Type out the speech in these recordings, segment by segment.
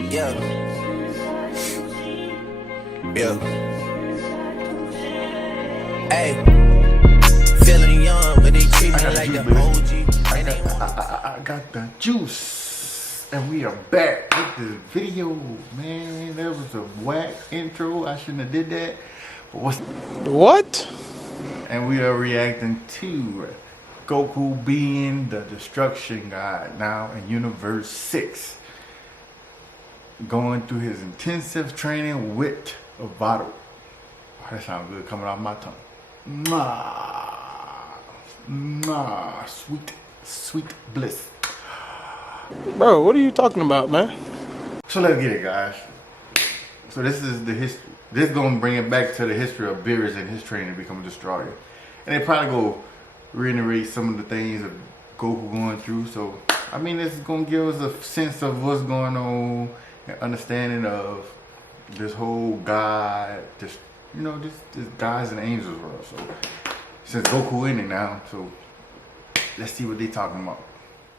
Yeah. Yeah. Hey. Feeling young, but they treat me like the OG. I got the juice. And we are back with the video. Man, that was a whack intro. I shouldn't have did that. But what? And we are reacting to Goku being the destruction god now in Universe 6. Going through his intensive training with a bottle. Oh, that sounds good coming off my tongue. Mwah. Mwah. Sweet, sweet bliss. Bro, what are you talking about, man? So let's get it, guys. So this is the history. This is going to bring it back to the history of Beerus and his training to become a destroyer. And they probably go reiterate some of the things that Goku going through. So, I mean, this is going to give us a sense of what's going on, an understanding of this whole God, this, you know, this gods and angels world. So, since Goku in it now, so let's see what they talking about.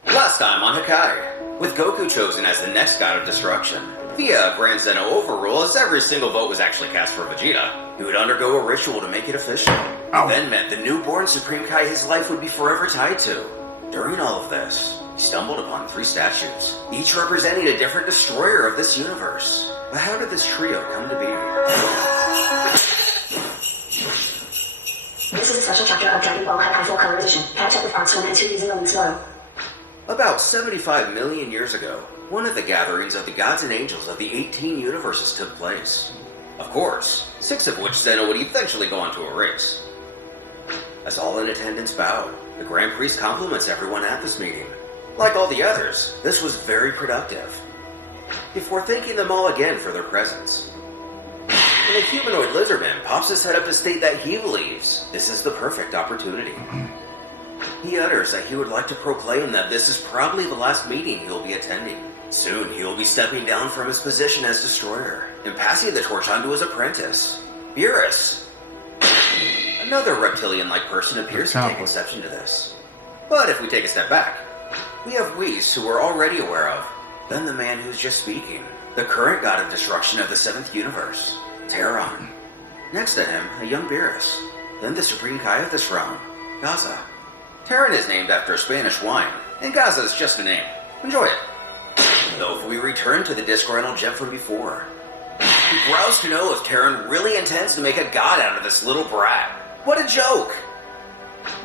Last time on Hakai, with Goku chosen as the next god of destruction, via a Grand Zeno overrule, as every single vote was actually cast for Vegeta, he would undergo a ritual to make it official. It then meant the newborn Supreme Kai his life would be forever tied to. During all of this, he stumbled upon 3 statues, each representing a different destroyer of this universe. But how did this trio come to be? This is a special chapter of Dragon Ball Hakai Full Color Edition. Catch up with parts 1 and 2 using the links below. About 75 million years ago, one of the gatherings of the gods and angels of the 18 universes took place. Of course, 6 of which Zeno would eventually go on to erase. As all in attendance bowed, the Grand Priest compliments everyone at this meeting. Like all the others, this was very productive. Before thanking them all again for their presence, and a humanoid lizardman pops his head up to state that he believes this is the perfect opportunity. He utters that he would like to proclaim that this is probably the last meeting he will be attending. Soon he will be stepping down from his position as destroyer and passing the torch on to his apprentice, Beerus. Another reptilian-like person appears to take exception to this. But if we take a step back, we have Whis who we're already aware of. Then the man who's just speaking, the current god of destruction of the 7th universe, Terran. Next to him, a young Beerus. Then the Supreme Kai of this realm, Gaza. Terran is named after a Spanish wine, and Gaza is just a name. Enjoy it. Though if we return to the disgruntled gem from before, he growls to know if Terran really intends to make a god out of this little brat. What a joke!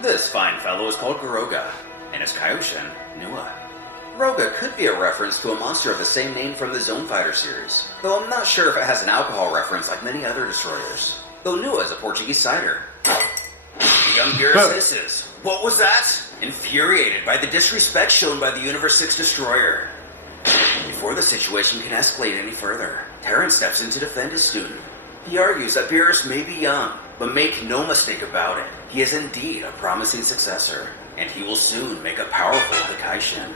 This fine fellow is called Garoga, and his Kaioshin, Nua. Garoga could be a reference to a monster of the same name from the Zone Fighter series, though I'm not sure if it has an alcohol reference like many other destroyers, though Nua is a Portuguese cider. Young Beerus hisses, "What was that?" Infuriated by the disrespect shown by the Universe 6 destroyer. Before the situation can escalate any further, Terran steps in to defend his student. He argues that Beerus may be young, but make no mistake about it, he is indeed a promising successor, and he will soon make a powerful Hikaishin.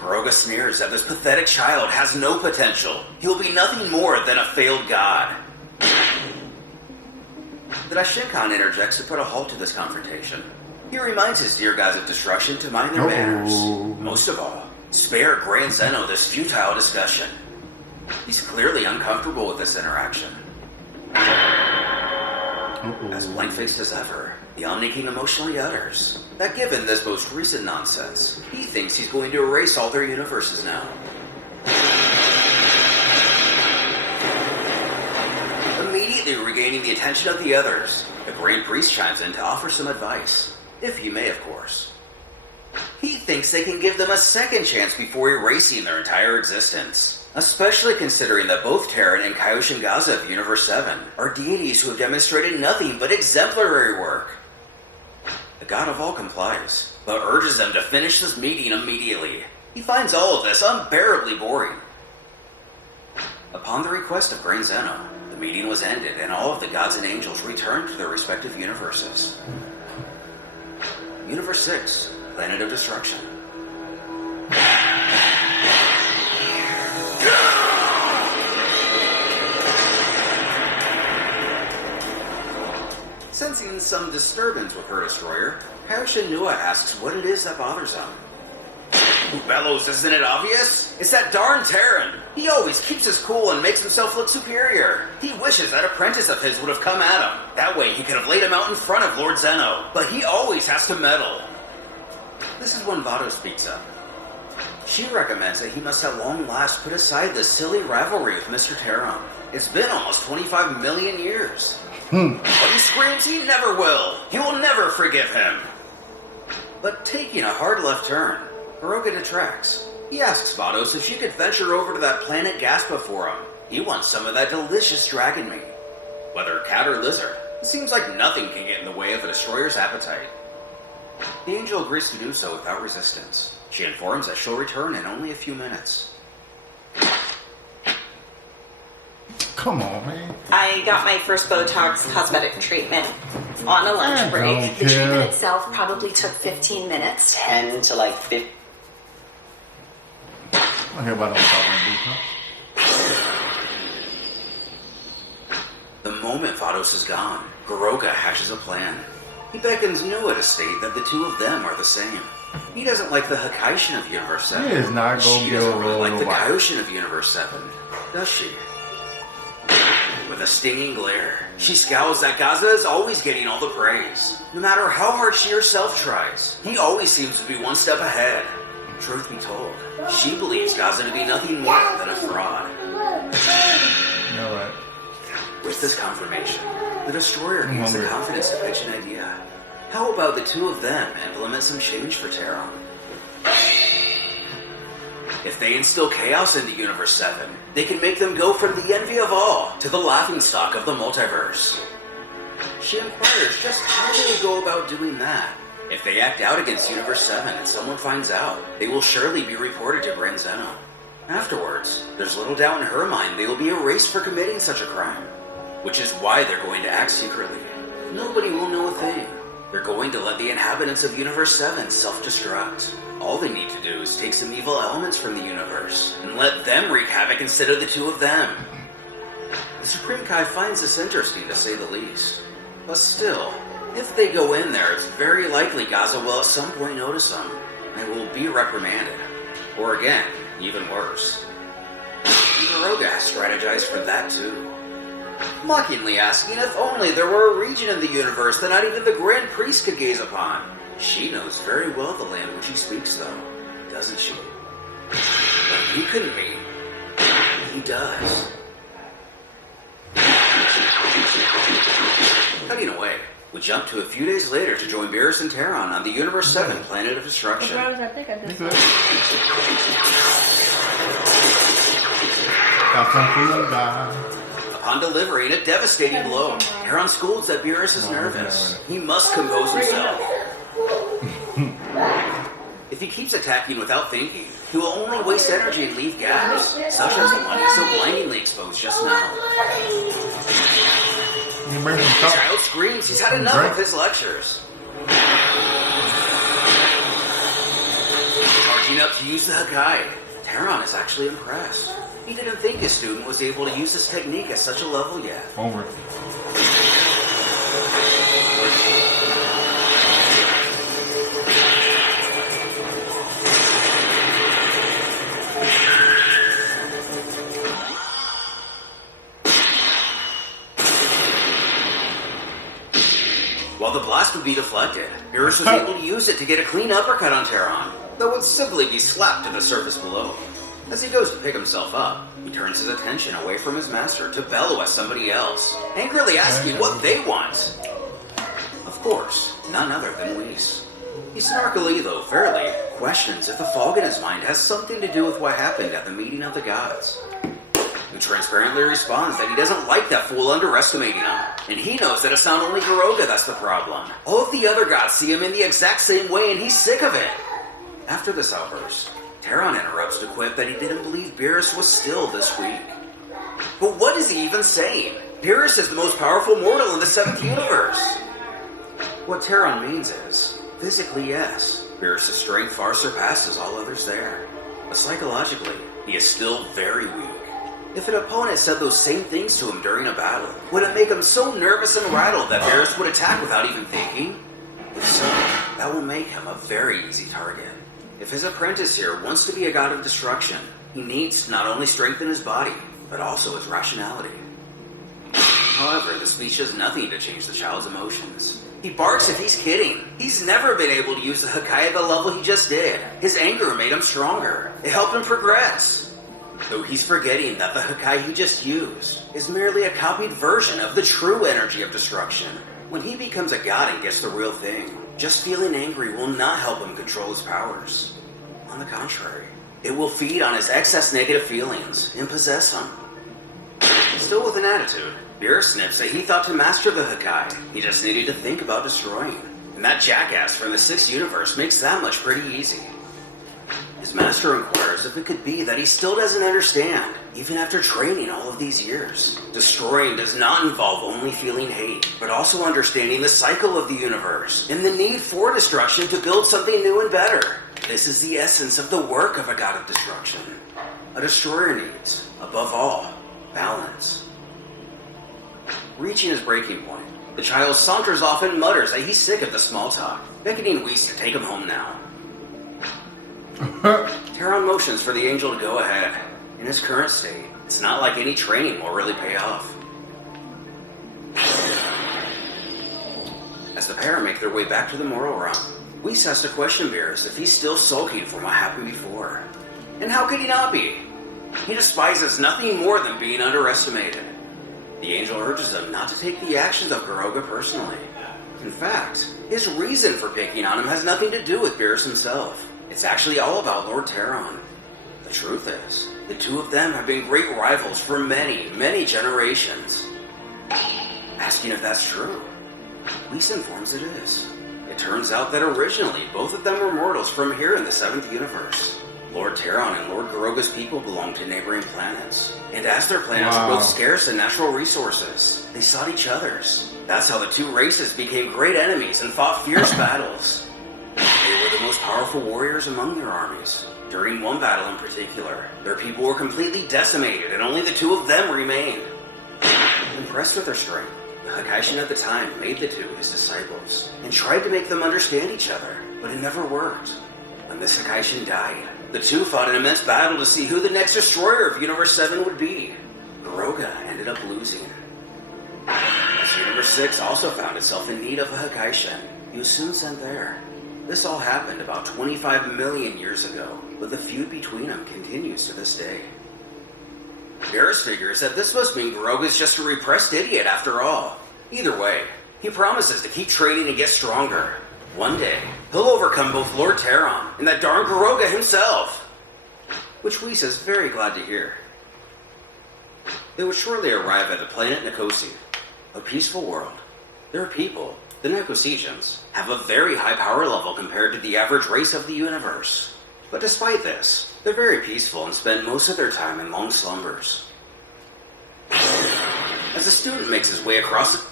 Garoga sneers that this pathetic child has no potential. He'll be nothing more than a failed god. The Daishinkan interjects to put a halt to this confrontation. He reminds his dear gods of destruction to mind their manners. Most of all, spare Grand Zeno this futile discussion. He's clearly uncomfortable with this interaction. As blank-faced as ever, the Omni King emotionally utters that given this most recent nonsense, he thinks he's going to erase all their universes now. Immediately regaining the attention of the others, the Grand Priest chimes in to offer some advice, if he may, of course. He thinks they can give them a second chance before erasing their entire existence, especially considering that both Terran and Kaioshin Gaza of Universe 7 are deities who have demonstrated nothing but exemplary work. The god of all complies, but urges them to finish this meeting immediately. He finds all of this unbearably boring. Upon the request of Grand Zeno, the meeting was ended and all of the gods and angels returned to their respective universes. Universe 6, Planet of Destruction. Sensing some disturbance with her destroyer, Kaioshin Nua asks what it is that bothers him. Who bellows, isn't it obvious? It's that darn Terran. He always keeps his cool and makes himself look superior. He wishes that apprentice of his would have come at him. That way he could have laid him out in front of Lord Zeno. But he always has to meddle. This is when Vado speaks up. She recommends that he must at long last put aside this silly rivalry with Mr. Terran. It's been almost 25 million years. But he screams he never will. He will never forgive him. But taking a hard left turn, Hiroka detracts. He asks Vados if she could venture over to that planet Gaspa for him. He wants some of that delicious dragon meat. Whether cat or lizard, it seems like nothing can get in the way of a destroyer's appetite. The angel agrees to do so without resistance. She informs that she'll return in only a few minutes. Come on, man. I got my first Botox cosmetic treatment on a lunch break. The treatment itself probably took 15 minutes. 10 to like 50. I don't hear about no talking The moment Vados is gone, Hiroka hatches a plan. He beckons Nua to state that the two of them are the same. He doesn't like the Hakaishin of Universe 7. He is not gonna She get doesn't over really like the nobody. Kaioshin of Universe 7, does she? With a stinging glare, she scowls that Gaza is always getting all the praise. No matter how hard she herself tries, he always seems to be one step ahead. Truth be told, she believes Gaza to be nothing more than a fraud. You know what? With this confirmation, the Destroyer gains the confidence to pitch an idea. How about the two of them implement some change for Terran? If they instill chaos into Universe 7, they can make them go from the envy of all to the laughingstock of the multiverse. She inquires just how they will go about doing that. If they act out against Universe 7 and someone finds out, they will surely be reported to Grand Zeno. Afterwards, there's little doubt in her mind they will be erased for committing such a crime. Which is why they're going to act secretly. Nobody will know a thing. They're going to let the inhabitants of Universe 7 self-destruct. All they need to do is take some evil elements from the universe and let them wreak havoc instead of the two of them. The Supreme Kai finds this interesting, to say the least. But still, if they go in there, it's very likely Gaza will at some point notice them and will be reprimanded. Or again, even worse. Hiroka has strategized for that too. Mockingly asking if only there were a region in the universe that not even the Grand Priest could gaze upon. She knows very well the land which he speaks, though, doesn't she? But he couldn't be. He does. Cutting away, we jump to a few days later to join Beerus and Terran on the Universe 7 planet of destruction. Got some food, guys. Upon delivering a devastating blow, Terran scolds that Beerus is nervous. He must compose himself. If he keeps attacking without thinking, he will only waste energy and leave gaps, such as the one he so blindingly exposed just now. You bring some The stuff. child screams he's had enough of his lectures. Charging up to use the Hakai, Terran is actually impressed. He didn't think his student was able to use this technique at such a level yet. Over. While the blast would be deflected, Beerus was able to use it to get a clean uppercut on Terran, that would simply be slapped to the surface below. As he goes to pick himself up, he turns his attention away from his master to bellow at somebody else, angrily asking what they want. Of course, none other than Whis. He snarkily, though fairly, questions if the fog in his mind has something to do with what happened at the meeting of the gods. Who transparently responds that he doesn't like that fool underestimating him, and he knows that it's not only Hiroka that's the problem. All of the other gods see him in the exact same way, and he's sick of it. After this outburst, Terran interrupts to quip that he didn't believe Beerus was still this weak. But what is he even saying? Beerus is the most powerful mortal in the 7th universe. What Terran means is, physically yes, Beerus' strength far surpasses all others there. But psychologically, he is still very weak. If an opponent said those same things to him during a battle, would it make him so nervous and rattled that Beerus would attack without even thinking? If so, that will make him a very easy target. If his apprentice here wants to be a god of destruction, he needs to not only strengthen his body, but also his rationality. However, the speech does nothing to change the child's emotions. He barks if he's kidding. He's never been able to use the Hakai at the level he just did. His anger made him stronger. It helped him progress. Though he's forgetting that the Hakai he just used is merely a copied version of the true energy of destruction. When he becomes a god and gets the real thing, just feeling angry will not help him control his powers. On the contrary, it will feed on his excess negative feelings and possess him. Still with an attitude, Beerus sniffs that he thought to master the Hakai, he just needed to think about destroying. And that jackass from the 6th universe makes that much pretty easy. His master inquires if it could be that he still doesn't understand, even after training all of these years. Destroying does not involve only feeling hate, but also understanding the cycle of the universe and the need for destruction to build something new and better. This is the essence of the work of a god of destruction. A destroyer needs, above all, balance. Reaching his breaking point, the child saunters off and mutters that he's sick of the small talk, beckoning Whis to take him home now. Terran motions for the angel to go ahead. In his current state, it's not like any training will really pay off. As the pair make their way back to the moral realm, Whis has to question Beerus if he's still sulking from what happened before. And how could he not be? He despises nothing more than being underestimated. The angel urges them not to take the actions of Garoga personally. In fact, his reason for picking on him has nothing to do with Beerus himself. It's actually all about Lord Terran. The truth is, the two of them have been great rivals for many, many generations. Asking if that's true, Whis informs it is. It turns out that originally, both of them were mortals from here in the 7th universe. Lord Terran and Lord Garoga's people belonged to neighboring planets. And as their planets were both scarce in natural resources, they sought each other's. That's how the two races became great enemies and fought fierce battles. They were the most powerful warriors among their armies. During one battle in particular, their people were completely decimated and only the two of them remained. Impressed with their strength, the Hakaishin at the time made the two his disciples and tried to make them understand each other, but it never worked. When this Hakaishin died, the two fought an immense battle to see who the next destroyer of Universe 7 would be. Garoga ended up losing. As Universe 6 also found itself in need of a Hakaishin, he was soon sent there. This all happened about 25 million years ago, but the feud between them continues to this day. Beerus figures that this must mean Garoga's just a repressed idiot after all. Either way, he promises to keep training and get stronger. One day, he'll overcome both Lord Terran and that darn Garoga himself. Which Whis is very glad to hear. They would shortly arrive at the planet Nicosia, a peaceful world. Their people, the Nicosians, have a very high power level compared to the average race of the universe. But despite this, they're very peaceful and spend most of their time in long slumbers. As the student makes his way across the...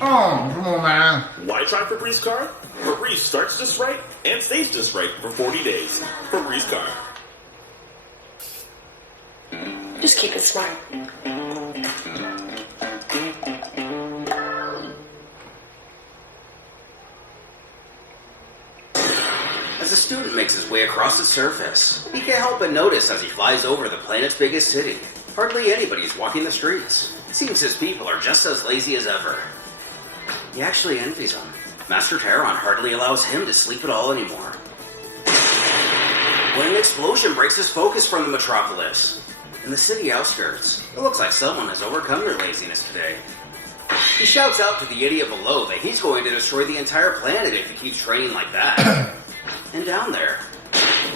Oh, come on, man. Why try Febreze card? Febreze starts just right and stays just right for 40 days. Febreze card. Just keep it smart. As the student makes his way across its surface, he can't help but notice as he flies over the planet's biggest city. Hardly anybody is walking the streets. It seems his people are just as lazy as ever. He actually envies them. Master Terran hardly allows him to sleep at all anymore. When an explosion breaks his focus from the metropolis, in the city outskirts, it looks like someone has overcome their laziness today. He shouts out to the idiot below that he's going to destroy the entire planet if he keeps training like that. And down there,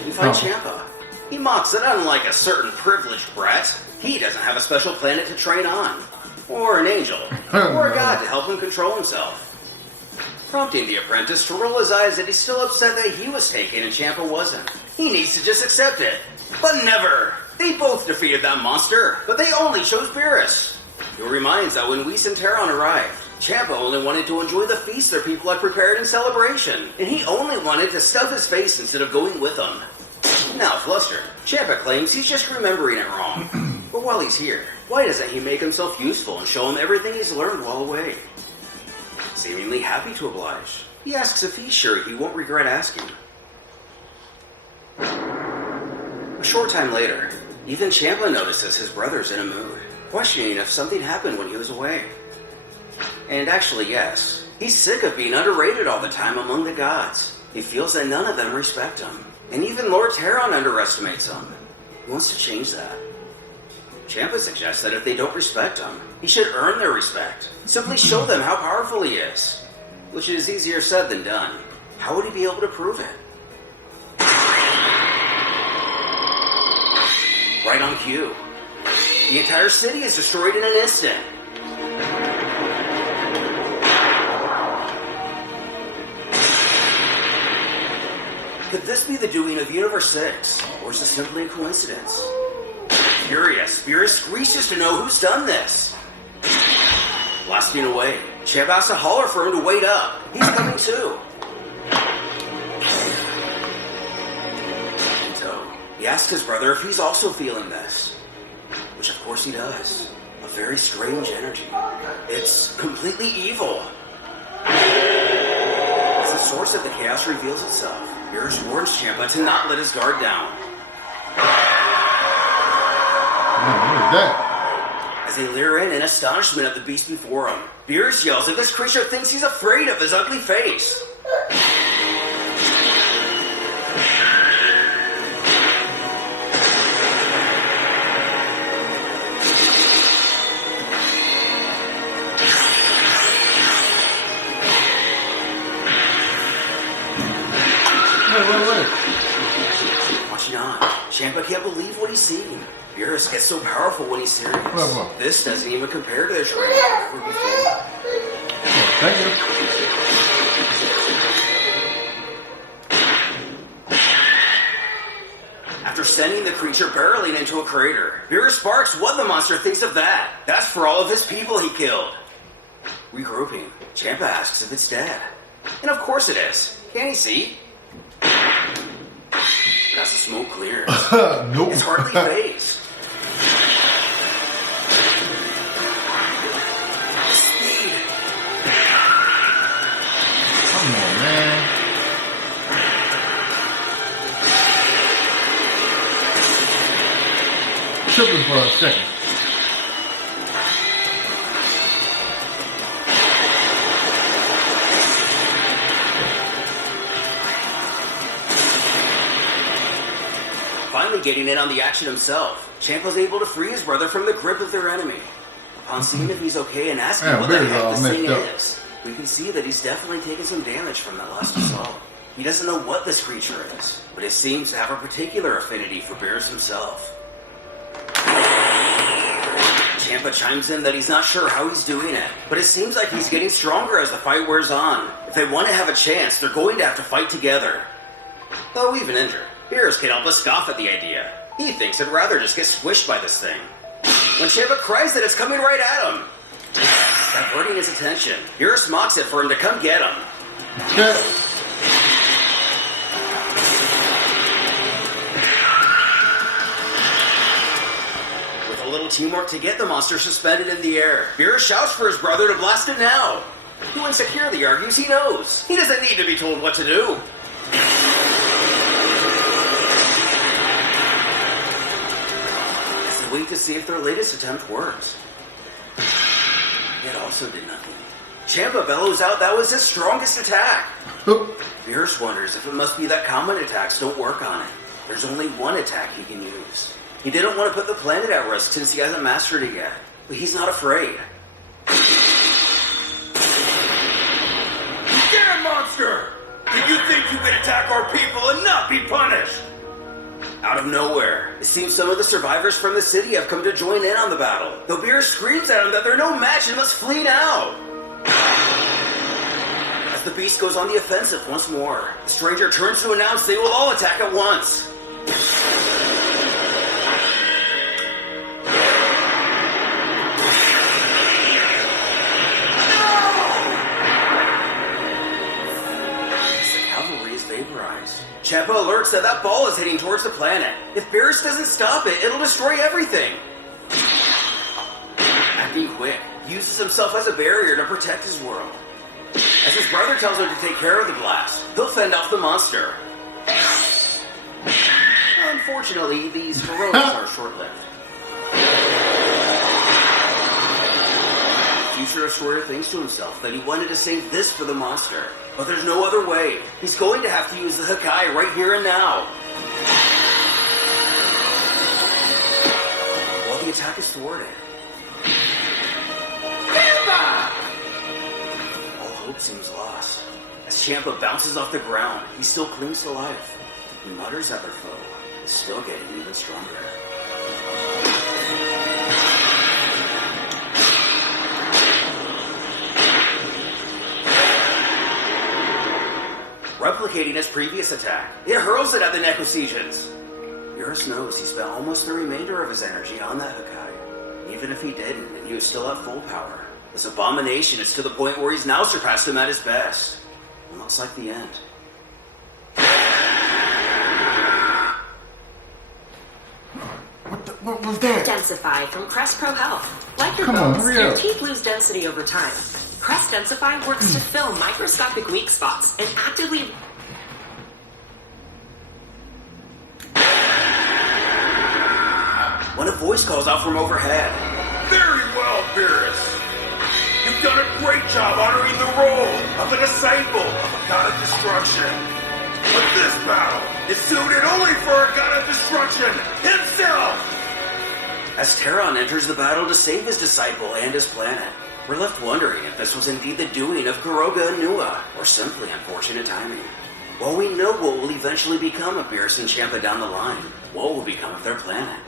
we find Champa. He mocks that unlike a certain privileged brat, he doesn't have a special planet to train on, or an angel, or a god to help him control himself. Prompting the apprentice to roll his eyes that he's still upset that he was taken and Champa wasn't. He needs to just accept it. But never! They both defeated that monster, but they only chose Beerus. He reminds that when Whis and Terran arrived, Champa only wanted to enjoy the feast their people had prepared in celebration, and he only wanted to stuff his face instead of going with them. Now flustered, Champa claims he's just remembering it wrong. But while he's here, why doesn't he make himself useful and show him everything he's learned while away? Seemingly happy to oblige, he asks if he's sure he won't regret asking. A short time later, even Ciampa notices his brother's in a mood, questioning if something happened when he was away. And actually, yes, he's sick of being underrated all the time among the gods. He feels that none of them respect him, and even Lord Terran underestimates him. He wants to change that. Ciampa suggests that if they don't respect him, he should earn their respect. Simply show them how powerful he is. Which is easier said than done. How would he be able to prove it? Right on cue. The entire city is destroyed in an instant. Could this be the doing of Universe 6? Or is this simply a coincidence? Furious, Beerus screeches to know who's done this. Blasting away, Ciampa has to holler for him to wait up. He's coming too. And so, he asks his brother if he's also feeling this. Which of course he does. A very strange energy. It's completely evil. As the source of the chaos reveals itself, Beerus warns Ciampa to not let his guard down. Man, what is that? As they leer in astonishment at the beast before him, Beerus yells that this creature thinks he's afraid of his ugly face. Wait. Watching on, Ciampa can't believe what he's seeing. Beerus gets so powerful when he's serious. What? This doesn't even compare to the training ever before. Thank you. After sending the creature barreling into a crater, Beerus sparks what the monster thinks of that. That's for all of his people he killed. Regrouping, Ciampa asks if it's dead. And of course it is. Can't he see? As the smoke clears, Nope. it's hardly phased. Speed. Come on, man. Tripping for a second. Finally getting in on the action himself, Ciampa's able to free his brother from the grip of their enemy. Upon seeing if he's okay and asking Man, what the Beerus heck all this thing messed up. is, we can see that he's definitely taken some damage from that last assault. He doesn't know what this creature is, but it seems to have a particular affinity for Beerus himself. Ciampa chimes in that he's not sure how he's doing it, but it seems like he's getting stronger as the fight wears on. If they want to have a chance, they're going to have to fight together. Though even injured, Beerus can't help but scoff at the idea. He thinks he'd rather just get squished by this thing. When Ciampa cries that it's coming right at him, diverting his attention, Beerus mocks it for him to come get him. With a little teamwork to get the monster suspended in the air, Beerus shouts for his brother to blast it now. Who insecurely argues he knows. He doesn't need to be told what to do. Wait to see if their latest attempt works. It also did nothing. Ciampa bellows out that was his strongest attack. Beerus wonders if it must be that common attacks don't work on it. There's only one attack he can use. He didn't want to put the planet at risk since he hasn't mastered it yet, but he's not afraid. Damn monster! Did you think you could attack our people and not be punished? Out of nowhere, it seems some of the survivors from the city have come to join in on the battle, though Beerus screams at him that they're no match and must flee now. As the beast goes on the offensive once more, the stranger turns to announce they will all attack at once. Ciampa alerts that that ball is heading towards the planet. If Beerus doesn't stop it, it'll destroy everything. Acting quick, he uses himself as a barrier to protect his world. As his brother tells him to take care of the blast, he'll fend off the monster. unfortunately, these heroics are short-lived. The Future Destroyer thinks to himself that he wanted to save this for the monster, but there's no other way. He's going to have to use the Hakai right here and now. While the attack is thwarted. All hope seems lost. As Ciampa bounces off the ground, he still clings to life. He mutters at their foe, is still getting even stronger. Replicating his previous attack, it hurls it at the Necrosesians. Beerus knows he spent almost the remainder of his energy on that Hakai. Even if he didn't, and he was still at full power, this abomination is to the point where he's now surpassed him at his best. It looks like the end. What was that? Densify from Crest Pro Health. Like your Come on, bones, hurry your up. teeth lose density over time. Crest Densify works to fill microscopic weak spots and actively... When a voice calls out from overhead. Very well, Beerus. You've done a great job honoring the role of a disciple of a god of destruction. But this battle is suited only for a god of destruction himself! As Terran enters the battle to save his disciple and his planet, we're left wondering if this was indeed the doing of Kuroga and Nua, or simply unfortunate timing. While we know what will eventually become of Beerus and Ciampa down the line, what will become of their planet?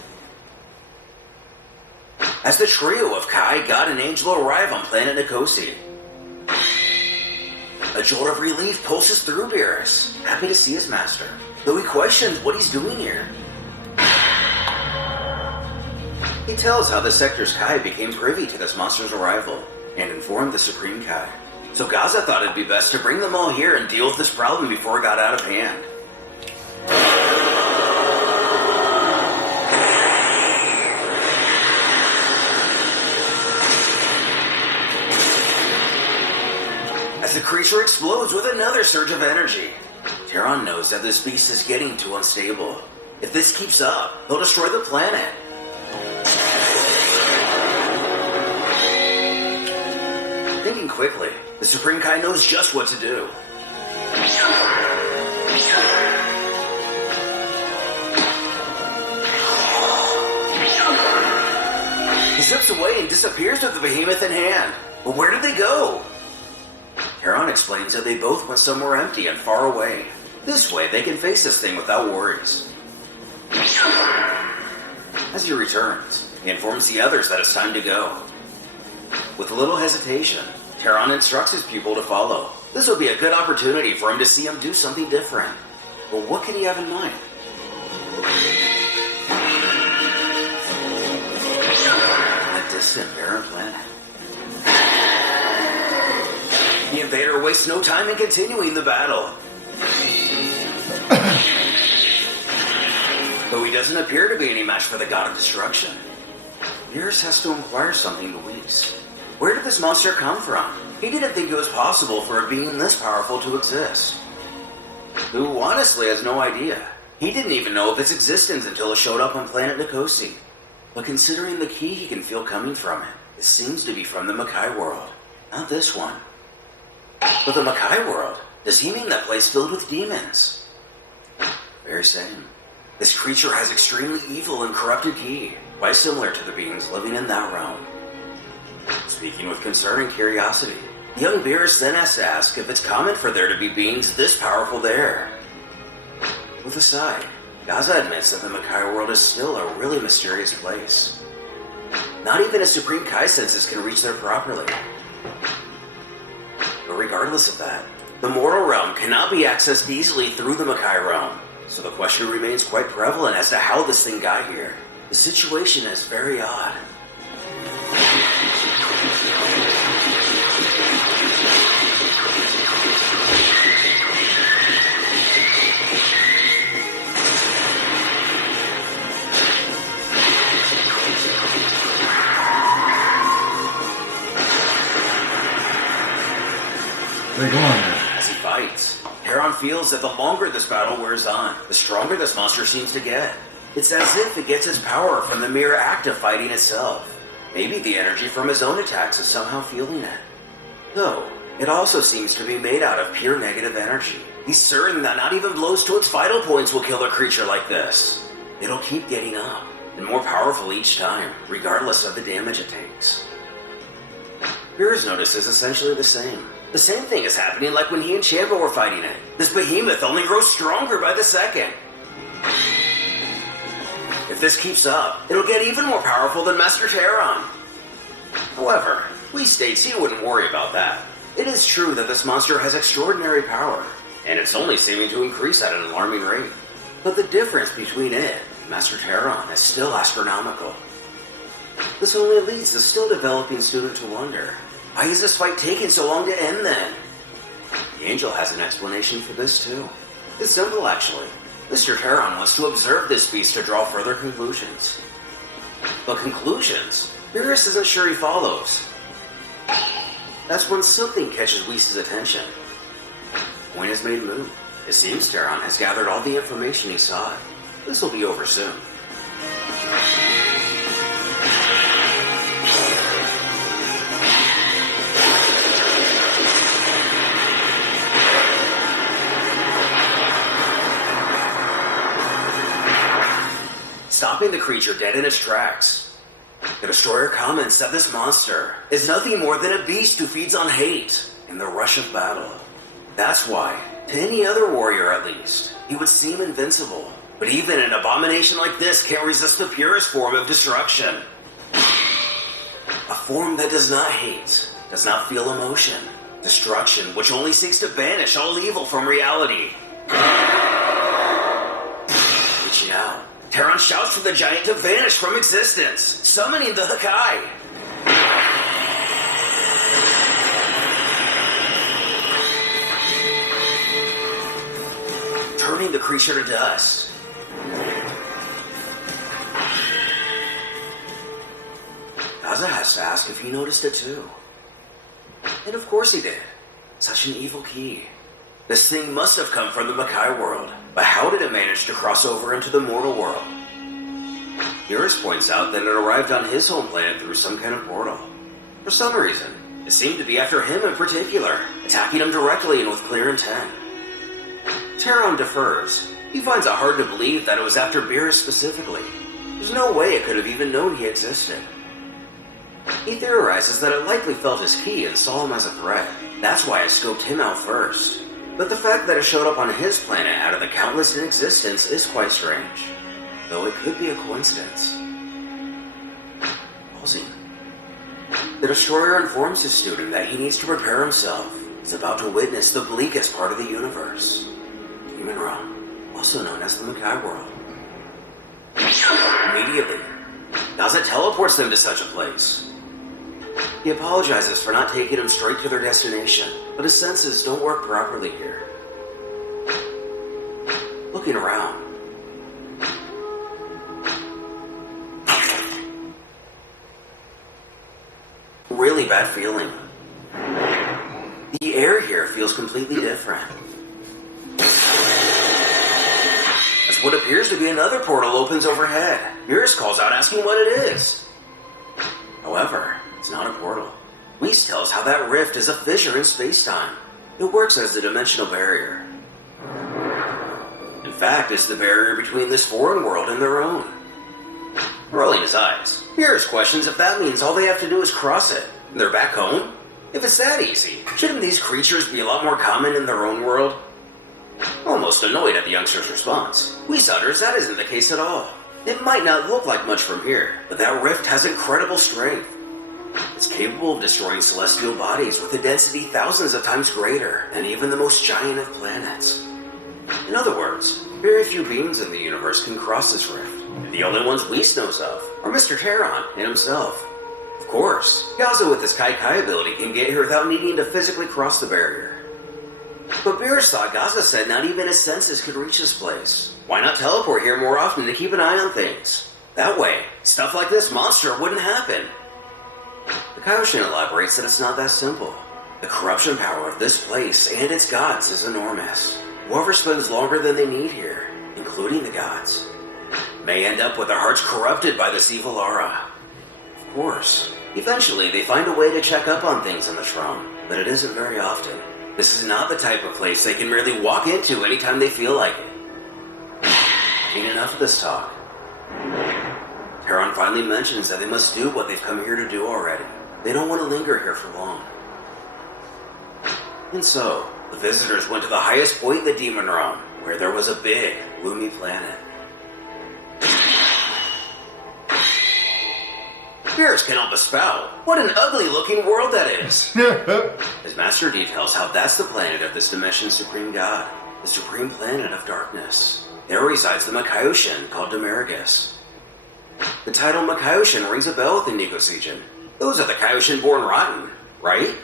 As the trio of Kai, God, and Angel arrive on planet Nikosi, a jolt of relief pulses through Beerus, happy to see his master, though he questions what he's doing here. He tells how the sector's Kai became privy to this monster's arrival, and informed the Supreme Kai. So Gaza thought it'd be best to bring them all here and deal with this problem before it got out of hand. As the creature explodes with another surge of energy, Terran knows that this beast is getting too unstable. If this keeps up, he'll destroy the planet. Thinking quickly, the Supreme Kai knows just what to do. He zips away and disappears with the behemoth in hand. But where did they go? Terran explains that they both went somewhere empty and far away. This way they can face this thing without worries. As he returns, he informs the others that it's time to go. With little hesitation, Terran instructs his pupil to follow. This will be a good opportunity for him to see him do something different. But what can he have in mind? A distant, barren planet. The invader wastes no time in continuing the battle. Though he doesn't appear to be any match for the God of Destruction, Beerus has to inquire something to Whis. Where did this monster come from? He didn't think it was possible for a being this powerful to exist. Who honestly has no idea. He didn't even know of its existence until it showed up on planet Nikosi. But considering the key he can feel coming from it, it seems to be from the Makai world, not this one. But the Makai world, does he mean that place filled with demons? Very same. This creature has extremely evil and corrupted ki, quite similar to the beings living in that realm. Speaking with concern and curiosity, young Beerus then has to ask if it's common for there to be beings this powerful there. With a sigh, Gaza admits that the Makai world is still a really mysterious place. Not even his Supreme Kai senses can reach there properly. But regardless of that, the mortal realm cannot be accessed easily through the Makai realm, so the question remains quite prevalent as to how this thing got here. The situation is very odd. They're going there. As he fights, Terran feels that the longer this battle wears on, the stronger this monster seems to get. It's as if it gets its power from the mere act of fighting itself. Maybe the energy from his own attacks is somehow fueling it. Though, it also seems to be made out of pure negative energy. He's certain that not even blows to its vital points will kill a creature like this. It'll keep getting up, and more powerful each time, regardless of the damage it takes. Beerus notices essentially the same. The same thing is happening like when he and Champa were fighting it. This behemoth only grows stronger by the second. If this keeps up, it'll get even more powerful than Master Terran. However, Lee states he wouldn't worry about that. It is true that this monster has extraordinary power, and it's only seeming to increase at an alarming rate. But the difference between it and Master Terran is still astronomical. This only leads the still developing student to wonder, why is this fight taking so long to end then? The Angel has an explanation for this too. It's simple actually. Mr. Terran wants to observe this beast to draw further conclusions. But conclusions? Beerus isn't sure he follows. That's when something catches Whis' attention. Point is made moot. It seems Terran has gathered all the information he sought. This will be over soon. Stopping the creature dead in its tracks. The Destroyer comments that this monster is nothing more than a beast who feeds on hate in the rush of battle. That's why, to any other warrior at least, he would seem invincible. But even an abomination like this can't resist the purest form of destruction. A form that does not hate, does not feel emotion. Destruction which only seeks to banish all evil from reality. Reaching out, Terran shouts for the giant to vanish from existence, summoning the Hakai. Turning the creature to dust. Gaza has to ask if he noticed it too. And of course he did. Such an evil key. This thing must have come from the Makai world, but how did it manage to cross over into the mortal world? Beerus points out that it arrived on his home planet through some kind of portal. For some reason, it seemed to be after him in particular, attacking him directly and with clear intent. Terran defers. He finds it hard to believe that it was after Beerus specifically. There's no way it could have even known he existed. He theorizes that it likely felt his key and saw him as a threat. That's why it scoped him out first. But the fact that it showed up on his planet out of the countless in existence is quite strange. Though it could be a coincidence. Pausing. The Destroyer informs his student that he needs to prepare himself. He's about to witness the bleakest part of the universe. Human realm, also known as the Makai world. Immediately, Gaza teleports them to such a place. He apologizes for not taking them straight to their destination, but his senses don't work properly here. Looking around. Really bad feeling. The air here feels completely different. As what appears to be another portal opens overhead. Beerus calls out asking what it is. However, it's not a portal. Whis tells how that rift is a fissure in space-time. It works as a dimensional barrier. In fact, it's the barrier between this foreign world and their own. Rolling his eyes, Beerus questions if that means all they have to do is cross it. They're back home? If it's that easy, shouldn't these creatures be a lot more common in their own world? Almost annoyed at the youngster's response, Whis utters that isn't the case at all. It might not look like much from here, but that rift has incredible strength. It's capable of destroying celestial bodies with a density thousands of times greater than even the most giant of planets. In other words, very few beings in the universe can cross this rift, and the only ones Whis knows of are Mr. Terran and himself. Of course, Gaza with his Kai ability can get here without needing to physically cross the barrier. But Beerus thought Gaza said not even his senses could reach this place. Why not teleport here more often to keep an eye on things? That way, stuff like this monster wouldn't happen. The Kaioshin elaborates that it's not that simple. The corruption power of this place and its gods is enormous. whoever spends longer than they need here, including the gods, may end up with their hearts corrupted by this evil aura. Of course, eventually they find a way to check up on things in the shrine, but it isn't very often. This is not the type of place they can merely walk into anytime they feel like it. Ain't enough of this talk. Heron finally mentions that they must do what they've come here to do already. They don't want to linger here for long. And so, the visitors went to the highest point in the demon realm, where there was a big, gloomy planet. Beerus can help us spout. What an ugly-looking world that is. His master details how that's the planet of this dimension's supreme god, the supreme planet of darkness. There resides the Makaioshin called Beerus. The title Makaioshin rings a bell within Nikos region. Those are the Kaioshin born rotten, right?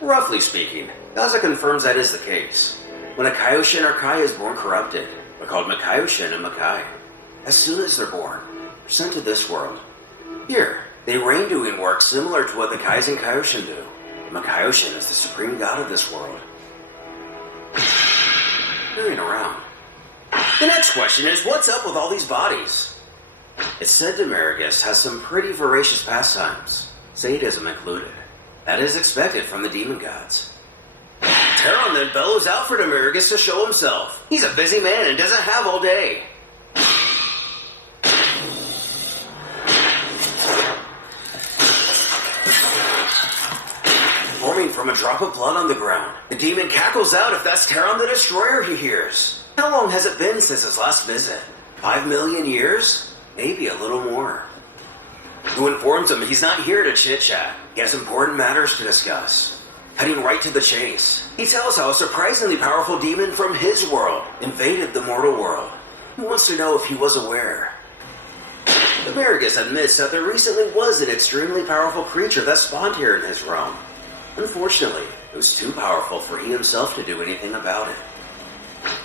Roughly speaking, Gaza confirms that is the case. When a Kaioshin or Kai is born corrupted, they're called Makaioshin and Makai. As soon as they're born, they're sent to this world. Here, they reign doing work similar to what the Kais and Kaioshin do. The Makaioshin is the supreme god of this world. Moving around. The next question is, what's up with all these bodies? It's said Beerus has some pretty voracious pastimes, sadism included. That is expected from the demon gods. Heron then bellows out for Beerus to show himself. He's a busy man and doesn't have all day. Forming from a drop of blood on the ground, the demon cackles out if that's Heron the Destroyer he hears. How long has it been since his last visit? 5 million years? Maybe a little more. Who informs him he's not here to chit-chat. He has important matters to discuss. Heading right to the chase, he tells how a surprisingly powerful demon from his world invaded the mortal world. He wants to know if he was aware. Beerus admits that there recently was an extremely powerful creature that spawned here in his realm. Unfortunately, it was too powerful for he himself to do anything about it.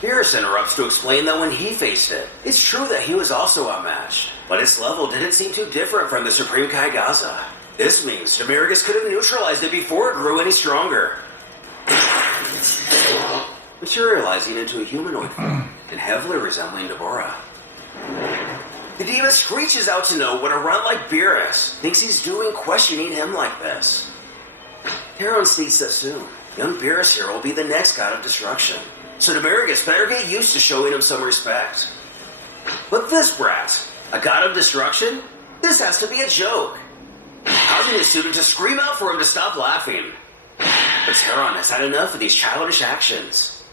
Beerus interrupts to explain that when he faced it, it's true that he was also outmatched, but its level didn't seem too different from the Supreme Kai Gaza. This means Beerus could have neutralized it before it grew any stronger. Materializing into a humanoid form and heavily resembling Deborah. The demon screeches out to know what a runt like Beerus thinks he's doing questioning him like this. Heron states that soon, young Beerus here will be the next god of destruction. So Beerus better get used to showing him some respect. But this brat, a god of destruction? This has to be a joke. Causing his student to scream out for him to stop laughing. But Heron has had enough of these childish actions.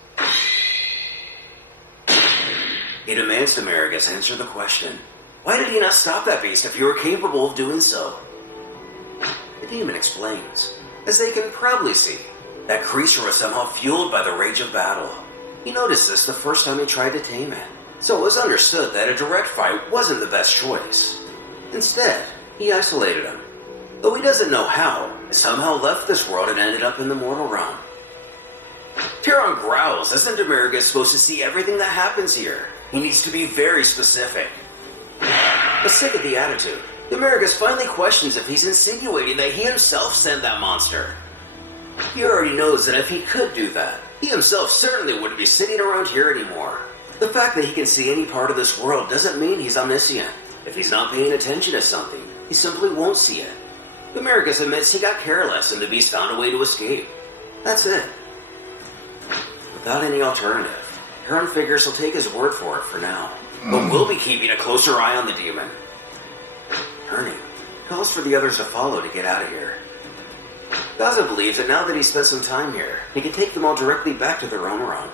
He demands Beerus answer the question. Why did he not stop that beast if you were capable of doing so? The demon explains. As they can probably see, that creature was somehow fueled by the rage of battle. He noticed this the first time he tried to tame it, so it was understood that a direct fight wasn't the best choice. Instead, he isolated him. Though he doesn't know how, he somehow left this world and ended up in the mortal realm. Heron growls, isn't Beerus supposed to see everything that happens here? He needs to be very specific. But sick of the attitude, Beerus finally questions if he's insinuating that he himself sent that monster. He already knows that if he could do that, he himself certainly wouldn't be sitting around here anymore. The fact that he can see any part of this world doesn't mean he's omniscient. If he's not paying attention to something, he simply won't see it. Beerus admits he got careless and the beast found a way to escape. That's it. Without any alternative, Heron figures he'll take his word for it for now, but we'll be keeping a closer eye on the demon. Turning, calls for the others to follow to get out of here. Gaza believes that now that he's spent some time here, he can take them all directly back to their own realm.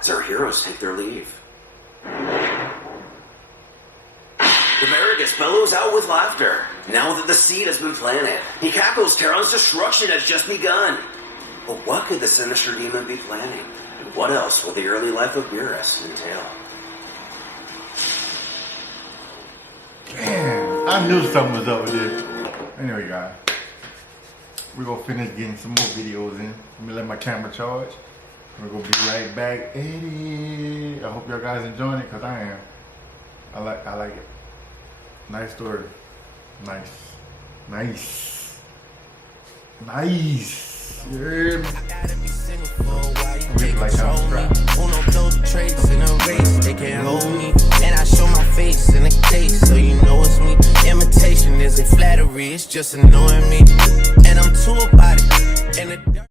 As our heroes take their leave. Beerus bellows out with laughter. Now that the seed has been planted, he cackles Heron's destruction has just begun. But what could the sinister demon be planning? And what else will the early life of Beerus entail? Damn, I knew something was up with this. Anyway, guys, we're gonna finish getting some more videos in. Let me let my camera charge. We're gonna be right back. Eddie, I hope y'all guys enjoying it, cause I am. I like it. Nice story. Nice. Nice. Nice. You heard me? Gotta be single for a while. You I'm can't like control I'm me. strapped. Uno, those trades in a race, they can't hold me. And I show my face in a case, so you know it's me. Imitation isn't flattery, it's just annoying me. And I'm too about it. And the